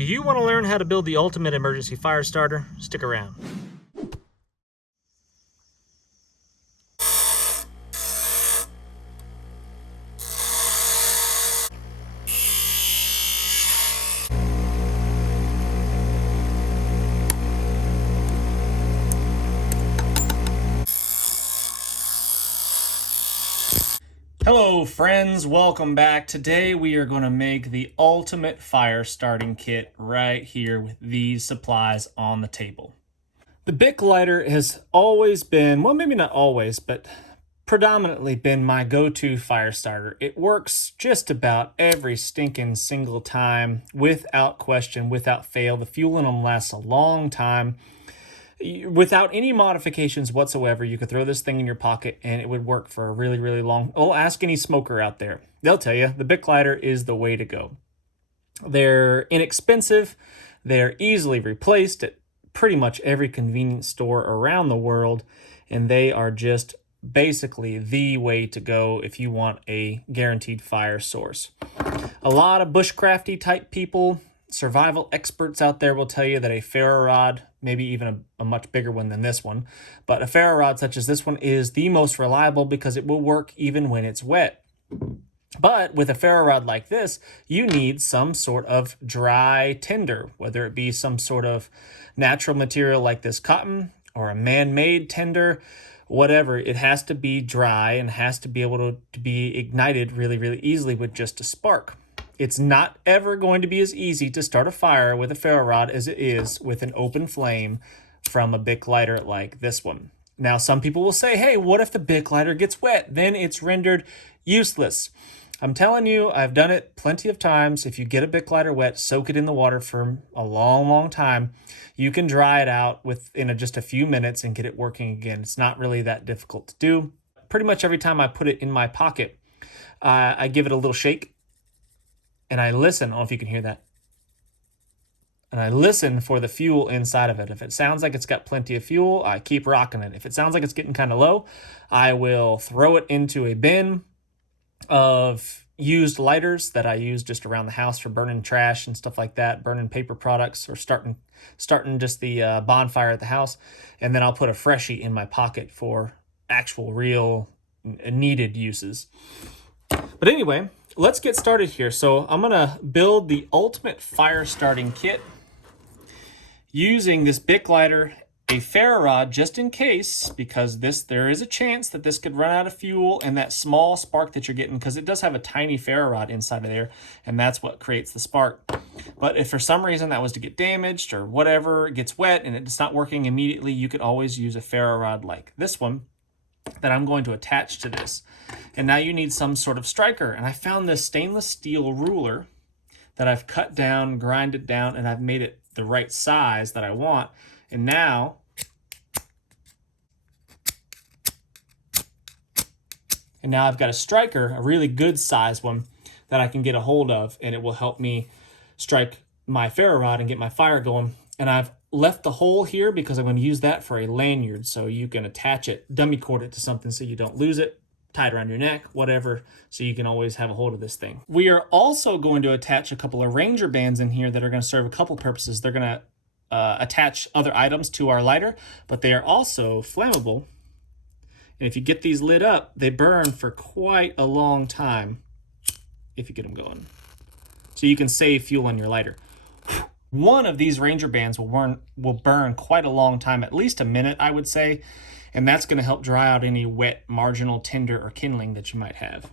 Do you want to learn how to build the ultimate emergency fire starter? Stick around. Hello friends, welcome back. Today we are going to make the ultimate fire starting kit right here with these supplies on the table. The Bic lighter has always been, well maybe not always, but predominantly been my go-to fire starter. It works just about every stinking single time, without question, without fail. The fuel in them lasts a long time. Without any modifications whatsoever, you could throw this thing in your pocket and it would work for a really, really long... Oh, ask any smoker out there. They'll tell you the Bic lighter is the way to go. They're inexpensive. They're easily replaced at pretty much every convenience store around the world. And they are just basically the way to go if you want a guaranteed fire source. A lot of bushcrafty type people, survival experts out there will tell you that a ferro rod, maybe even a much bigger one than this one, but a ferro rod such as this one is the most reliable because it will work even when it's wet. But with a ferro rod like this, you need some sort of dry tinder, whether it be some sort of natural material like this cotton or a man-made tinder, whatever. It has to be dry and has to be able to be ignited really, really easily with just a spark. It's not ever going to be as easy to start a fire with a ferro rod as it is with an open flame from a Bic lighter like this one. Now, some people will say, hey, what if the Bic lighter gets wet? Then it's rendered useless. I'm telling you, I've done it plenty of times. If you get a Bic lighter wet, soak it in the water for a long, long time. You can dry it out within just a few minutes and get it working again. It's not really that difficult to do. Pretty much every time I put it in my pocket, I give it a little shake. And I listen. I don't know if you can hear that. And I listen for the fuel inside of it. If it sounds like it's got plenty of fuel, I keep rocking it. If it sounds like it's getting kind of low, I will throw it into a bin of used lighters that I use just around the house for burning trash and stuff like that, burning paper products, or starting just the bonfire at the house. And then I'll put a freshie in my pocket for actual, real, needed uses. But anyway, let's get started here. So I'm going to build the ultimate fire starting kit using this Bic lighter, a ferro rod just in case, because there is a chance that this could run out of fuel, and that small spark that you're getting, because it does have a tiny ferro rod inside of there, and that's what creates the spark. But if for some reason that was to get damaged or whatever, it gets wet and it's not working immediately, you could always use a ferro rod like this one that I'm going to attach to this. And now you need some sort of striker. And I found this stainless steel ruler that I've cut down, grinded down, and I've made it the right size that I want. And now I've got a striker, a really good size one that I can get a hold of, and it will help me strike my ferro rod and get my fire going. And I've left the hole here because I'm going to use that for a lanyard, so you can attach it, dummy cord it to something so you don't lose it, tie it around your neck, whatever, so you can always have a hold of this thing. We are also going to attach a couple of Ranger bands in here that are going to serve a couple purposes. They're going to attach other items to our lighter, but they are also flammable. And if you get these lit up, they burn for quite a long time if you get them going. So you can save fuel on your lighter. One of these Ranger bands will burn quite a long time, at least a minute, I would say, and that's going to help dry out any wet marginal tinder or kindling that you might have.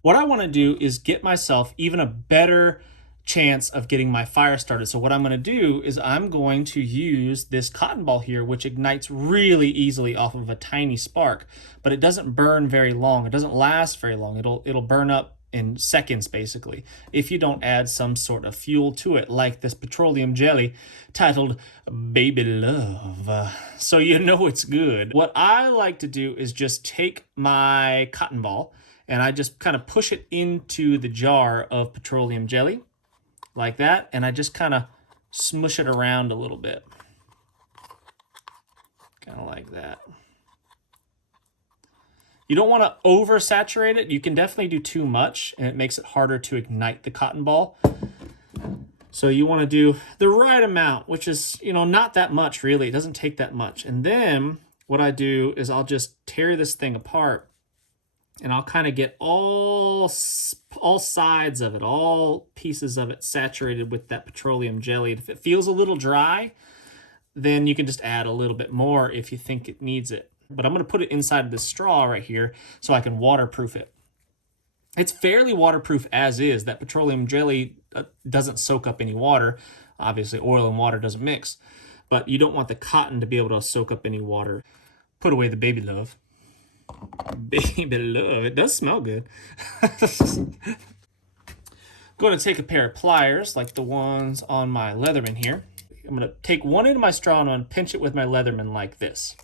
What I want to do is get myself even a better chance of getting my fire started. So what I'm going to do is I'm going to use this cotton ball here, which ignites really easily off of a tiny spark, but it doesn't burn very long. It doesn't last very long. It'll burn up in seconds, basically, if you don't add some sort of fuel to it, like this petroleum jelly titled Baby Love. So you know it's good. What I like to do is just take my cotton ball and I just kind of push it into the jar of petroleum jelly like that, and I just kind of smush it around a little bit. Kind of like that. You don't want to oversaturate it. You can definitely do too much, and it makes it harder to ignite the cotton ball. So you want to do the right amount, which is, not that much really. It doesn't take that much. And then what I do is I'll just tear this thing apart, and I'll kind of get all sides of it, all pieces of it saturated with that petroleum jelly. And if it feels a little dry, then you can just add a little bit more if you think it needs it. But I'm going to put it inside of this straw right here so I can waterproof it. It's fairly waterproof as is. That petroleum jelly doesn't soak up any water. Obviously, oil and water doesn't mix. But you don't want the cotton to be able to soak up any water. Put away the baby love. Baby love. It does smell good. I'm going to take a pair of pliers like the ones on my Leatherman here. I'm going to take one end of my straw and I'm going to pinch it with my Leatherman like this.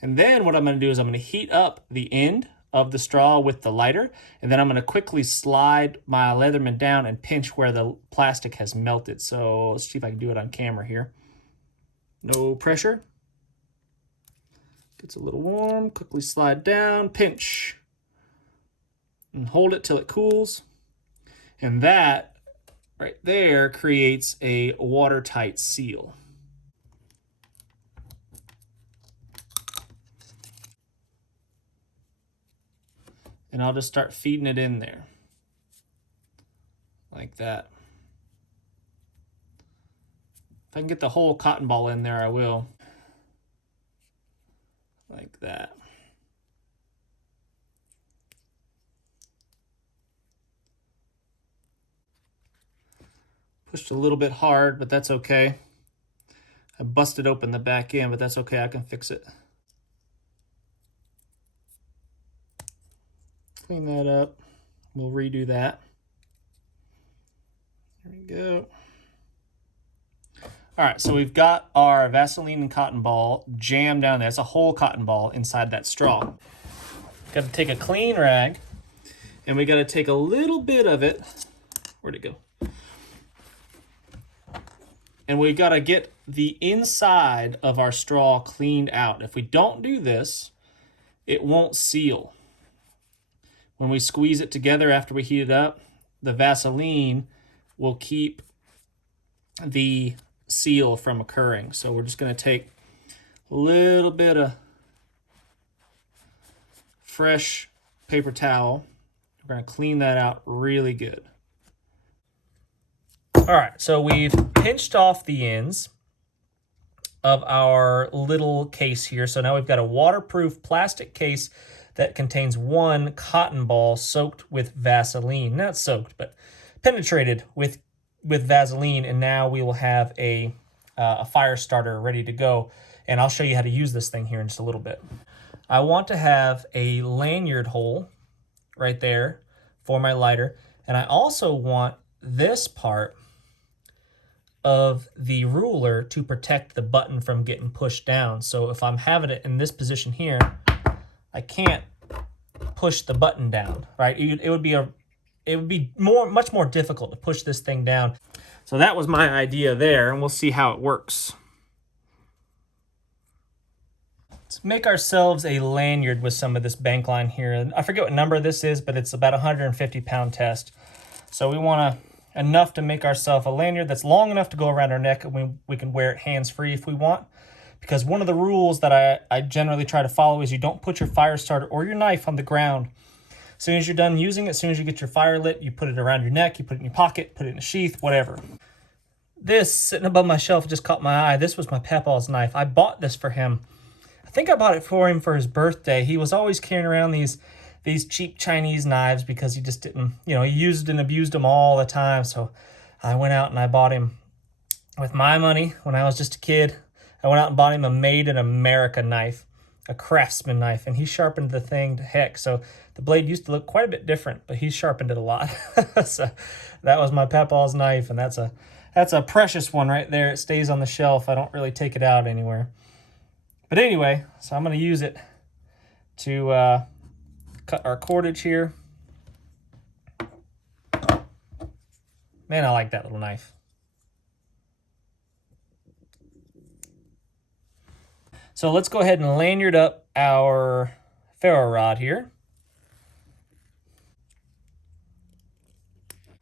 And then what I'm going to do is I'm going to heat up the end of the straw with the lighter, and then I'm going to quickly slide my Leatherman down and pinch where the plastic has melted. So let's see if I can do it on camera here. No pressure. Gets a little warm. Quickly slide down, pinch, and hold it till it cools. And that right there creates a watertight seal. And I'll just start feeding it in there. Like that. If I can get the whole cotton ball in there, I will. Like that. Pushed a little bit hard, but that's okay. I busted open the back end, but that's okay. I can fix it. Clean that up. We'll redo that. There we go. All right, so we've got our Vaseline and cotton ball jammed down there. That's a whole cotton ball inside that straw. Got to take a clean rag, and we got to take a little bit of it. Where'd it go? And we got to get the inside of our straw cleaned out. If we don't do this, it won't seal. When we squeeze it together after we heat it up, the Vaseline will keep the seal from occurring. So we're just going to take a little bit of fresh paper towel. We're going to clean that out really good. All right, so we've pinched off the ends of our little case here. So now we've got a waterproof plastic case that contains one cotton ball soaked with Vaseline. Not soaked, but penetrated with Vaseline. And now we will have a fire starter ready to go. And I'll show you how to use this thing here in just a little bit. I want to have a lanyard hole right there for my lighter. And I also want this part of the ruler to protect the button from getting pushed down. So if I'm having it in this position here, I can't push the button down, right? It would be much more difficult to push this thing down. So that was my idea there, and we'll see how it works. Let's make ourselves a lanyard with some of this bank line here. I forget what number this is, but it's about a 150-pound test. So we want enough to make ourselves a lanyard that's long enough to go around our neck, and we can wear it hands-free if we want. Because one of the rules that I generally try to follow is you don't put your fire starter or your knife on the ground. As soon as you're done using it, as soon as you get your fire lit, you put it around your neck, you put it in your pocket, put it in a sheath, whatever. This, sitting above my shelf, just caught my eye. This was my papa's knife. I bought this for him. I think I bought it for him for his birthday. He was always carrying around these cheap Chinese knives because he just didn't, he used and abused them all the time. So I went out and I bought him with my money when I was just a kid. I went out and bought him a Made in America knife, a Craftsman knife, and he sharpened the thing to heck. So the blade used to look quite a bit different, but he sharpened it a lot. So that was my papa's knife, and that's a precious one right there. It stays on the shelf. I don't really take it out anywhere. But anyway, so I'm going to use it to cut our cordage here. Man, I like that little knife. So let's go ahead and lanyard up our ferro rod here.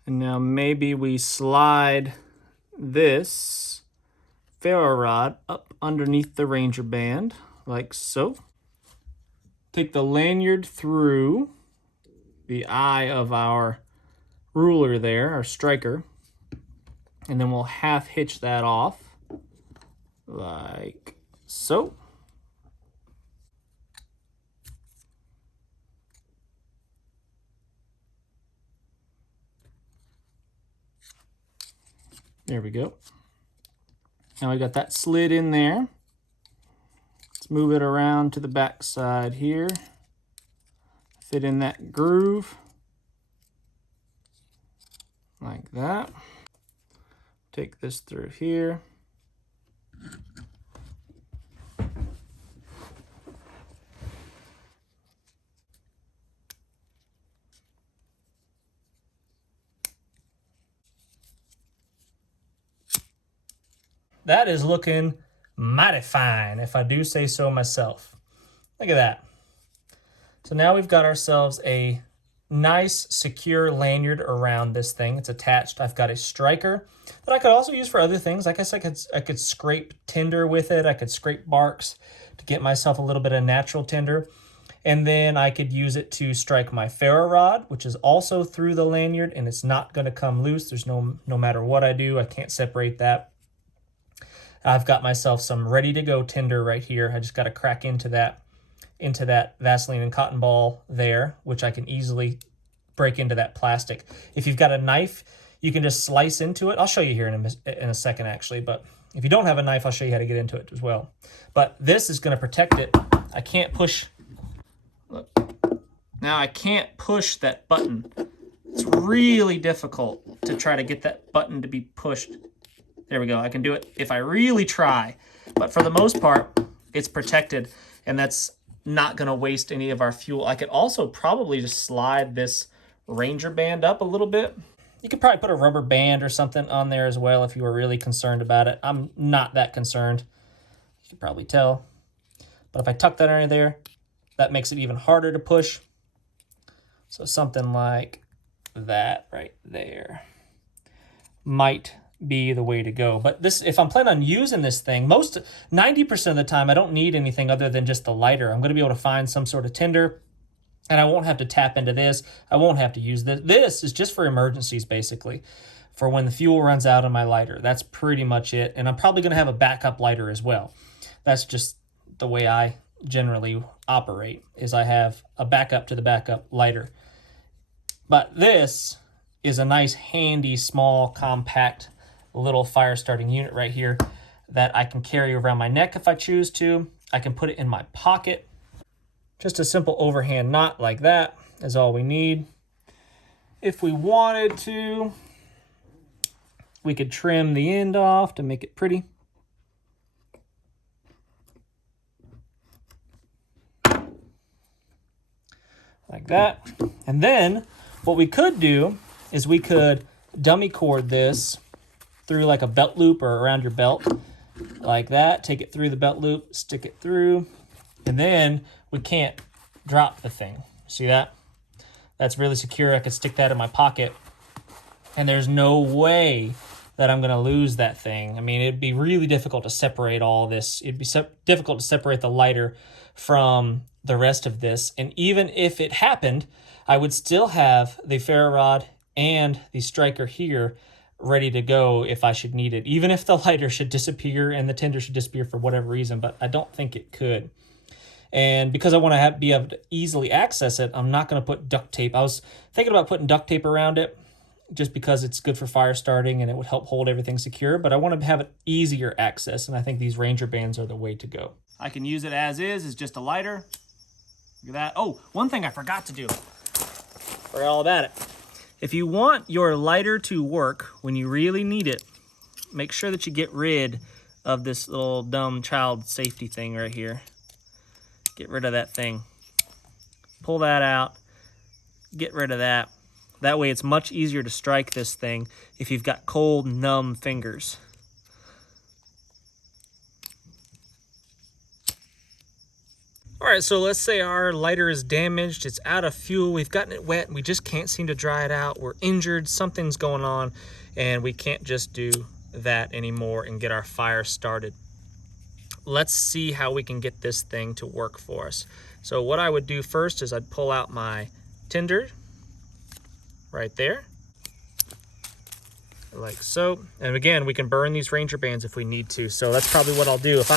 And now maybe we slide this ferro rod up underneath the Ranger band, like so. Take the lanyard through the eye of our ruler there, our striker, and then we'll half hitch that off, like so. There we go. Now we got that slid in there. Let's move it around to the back side here. Fit in that groove. Like that. Take this through here. That is looking mighty fine, if I do say so myself. Look at that. So now we've got ourselves a nice secure lanyard around this thing. It's attached. I've got a striker that I could also use for other things. I guess I could scrape tinder with it. I could scrape barks to get myself a little bit of natural tinder. And then I could use it to strike my ferro rod, which is also through the lanyard, and it's not going to come loose. There's no matter what I do, I can't separate that. I've got myself some ready to go tinder right here. I just got to crack into that Vaseline and cotton ball there, which I can easily break into that plastic. If you've got a knife, you can just slice into it. I'll show you here in a second actually, but if you don't have a knife, I'll show you how to get into it as well. But this is going to protect it. I can't push. Look. Now I can't push that button. It's really difficult to try to get that button to be pushed. There we go. I can do it if I really try. But for the most part, it's protected, and that's not going to waste any of our fuel. I could also probably just slide this Ranger band up a little bit. You could probably put a rubber band or something on there as well if you were really concerned about it. I'm not that concerned. You can probably tell. But if I tuck that under there, that makes it even harder to push. So something like that right there might be the way to go. But this, if I'm planning on using this thing, 90% of the time I don't need anything other than just the lighter. I'm going to be able to find some sort of tinder, and I won't have to tap into this. I won't have to use this. This is just for emergencies, basically, for when the fuel runs out on my lighter. That's pretty much it. And I'm probably going to have a backup lighter as well. That's just the way I generally operate, is I have a backup to the backup lighter. But this is a nice, handy, small, compact little fire starting unit right here that I can carry around my neck if I choose to. I can put it in my pocket. Just a simple overhand knot like that is all we need. If we wanted to, we could trim the end off to make it pretty. Like that. And then what we could do is we could dummy cord this through like a belt loop or around your belt like that. Take it through the belt loop, stick it through, and then we can't drop the thing. See that? That's really secure. I could stick that in my pocket, and there's no way that I'm going to lose that thing. I mean, it'd be really difficult to separate all this. It'd be difficult to separate the lighter from the rest of this. And even if it happened, I would still have the ferro rod and the striker here ready to go if I should need it, even if the lighter should disappear and the tinder should disappear for whatever reason, but I don't think it could. And because I want to be able to easily access it, I'm not going to put duct tape. I was thinking about putting duct tape around it just because it's good for fire starting and it would help hold everything secure, but I want to have it easier access, and I think these Ranger bands are the way to go. I can use it as is just a lighter. Look at that. Oh, one thing I forgot to do. Forgot all about it. If you want your lighter to work when you really need it, make sure that you get rid of this little dumb child safety thing right here. Get rid of that thing. Pull that out. Get rid of that. That way it's much easier to strike this thing if you've got cold, numb fingers. All right, so let's say our lighter is damaged, it's out of fuel, we've gotten it wet, and we just can't seem to dry it out, we're injured, something's going on, and we can't just do that anymore and get our fire started. Let's see how we can get this thing to work for us. So what I would do first is I'd pull out my tinder right there, like so. And again, we can burn these Ranger bands if we need to. So that's probably what I'll do. If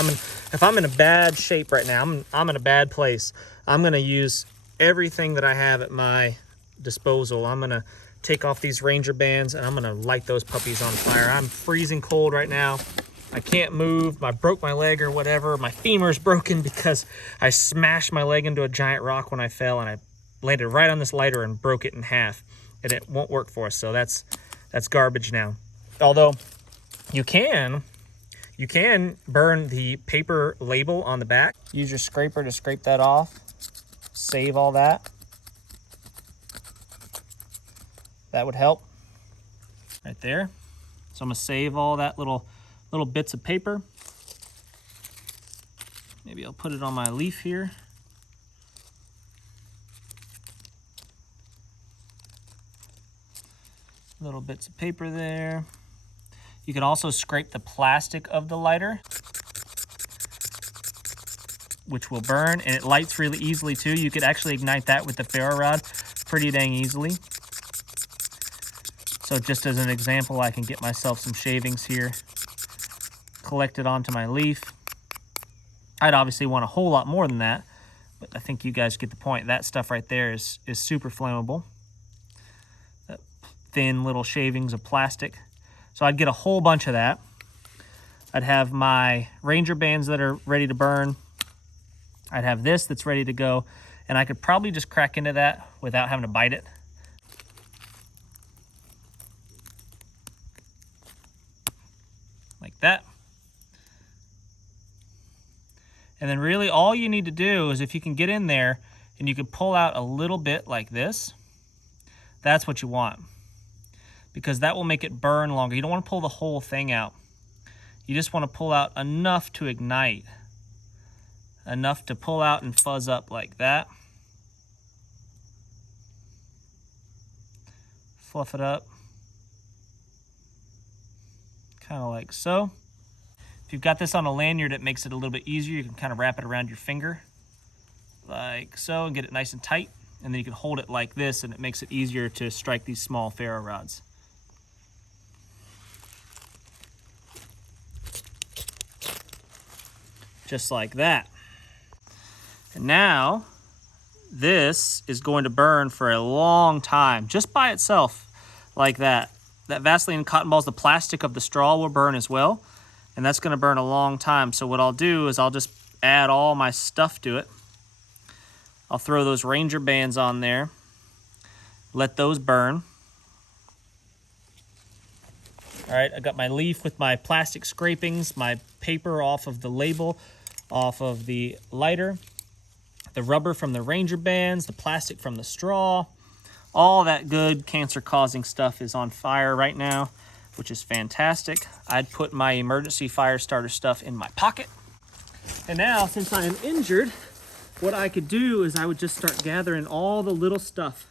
I'm in a bad shape right now, I'm in a bad place, I'm gonna use everything that I have at my disposal. I'm gonna take off these Ranger bands and I'm gonna light those puppies on fire. I'm freezing cold right now. I can't move. I broke my leg or whatever. My femur's broken because I smashed my leg into a giant rock when I fell, and I landed right on this lighter and broke it in half, and it won't work for us. So that's garbage now. Although you can burn the paper label on the back. Use your scraper to scrape that off. Save all that. That would help right there. So I'm gonna save all that little bits of paper. Maybe I'll put it on my leaf here. Little bits of paper there. You could also scrape the plastic of the lighter, which will burn, and it lights really easily too. You could actually ignite that with the ferro rod pretty dang easily. So just as an example, I can get myself some shavings here, collect it onto my leaf. I'd obviously want a whole lot more than that, but I think you guys get the point. That stuff right there is super flammable. That thin little shavings of plastic. So I'd get a whole bunch of that. I'd have my Ranger bands that are ready to burn. I'd have this that's ready to go, and I could probably just crack into that without having to bite it. Like that. And then really all you need to do is, if you can get in there and you can pull out a little bit like this, that's what you want, because that will make it burn longer. You don't want to pull the whole thing out. You just want to pull out enough to ignite, enough to pull out and fuzz up like that. Fluff it up, kind of like so. If you've got this on a lanyard, it makes it a little bit easier. You can kind of wrap it around your finger like so and get it nice and tight. And then you can hold it like this, and it makes it easier to strike these small ferro rods. Just like that. And now this is going to burn for a long time just by itself like that. That Vaseline and cotton balls, the plastic of the straw will burn as well. And that's going to burn a long time. So what I'll do is I'll just add all my stuff to it. I'll throw those Ranger bands on there. Let those burn. All right, I got my leaf with my plastic scrapings, my paper off of the label, off of the lighter, the rubber from the Ranger bands, the plastic from the straw. All that good cancer-causing stuff is on fire right now, which is fantastic. I'd put my emergency fire starter stuff in my pocket. And now, since I am injured, what I could do is I would just start gathering all the little stuff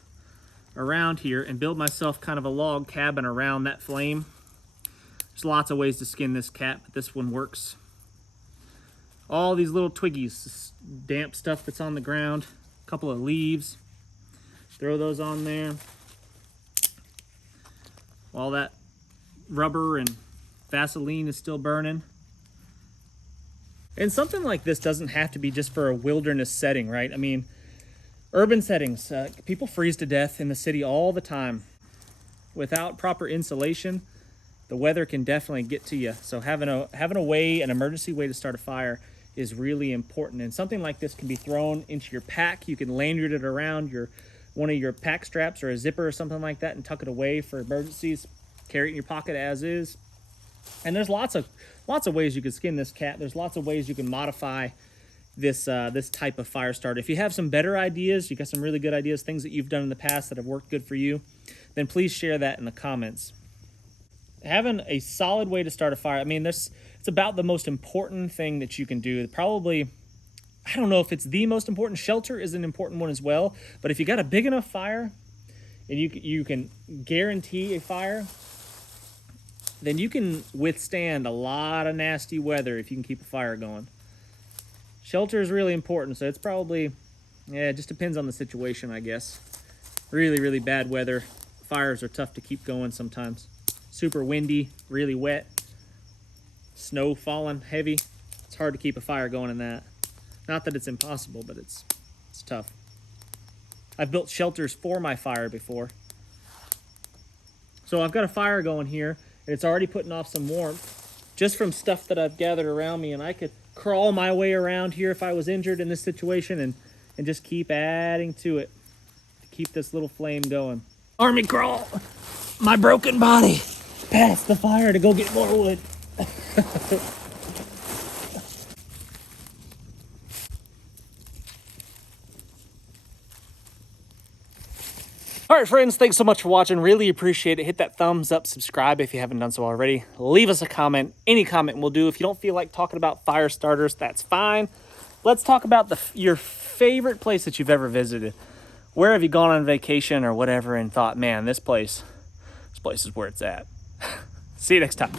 around here and build myself kind of a log cabin around that flame. There's lots of ways to skin this cat, but this one works. All these little twiggies, this damp stuff that's on the ground, a couple of leaves, throw those on there. All that rubber and Vaseline is still burning. And something like this doesn't have to be just for a wilderness setting, right? I mean, urban settings, people freeze to death in the city all the time. Without proper insulation, the weather can definitely get to you. So having a way, an emergency way to start a fire is really important. And something like this can be thrown into your pack. You can lanyard it around one of your pack straps or a zipper or something like that and tuck it away for emergencies. Carry it in your pocket as is. And there's lots of ways you can skin this cat. There's lots of ways you can modify this type of fire starter. If you have some better ideas, you got some really good ideas, things that you've done in the past that have worked good for you, then please share that in the comments. Having a solid way to start a fire, I mean, it's about the most important thing that you can do. Probably, I don't know if it's the most important. Shelter is an important one as well. But if you got a big enough fire and you can guarantee a fire, then you can withstand a lot of nasty weather if you can keep a fire going. Shelter is really important, so it's probably, yeah, it just depends on the situation, I guess. Really, really bad weather. Fires are tough to keep going sometimes. Super windy, really wet, snow falling heavy. It's hard to keep a fire going in that. Not that it's impossible, but it's tough. I've built shelters for my fire before. So I've got a fire going here, and it's already putting off some warmth just from stuff that I've gathered around me, and I could crawl my way around here if I was injured in this situation and just keep adding to it to keep this little flame going. Army crawl, my broken body, past the fire to go get more wood. All right, friends, thanks so much for watching. Really appreciate it. Hit that thumbs up, subscribe if you haven't done so already. Leave us a comment. Any comment will do. If you don't feel like talking about fire starters, that's fine. Let's talk about your favorite place that you've ever visited. Where have you gone on vacation or whatever and thought, man, this place is where it's at. See you next time.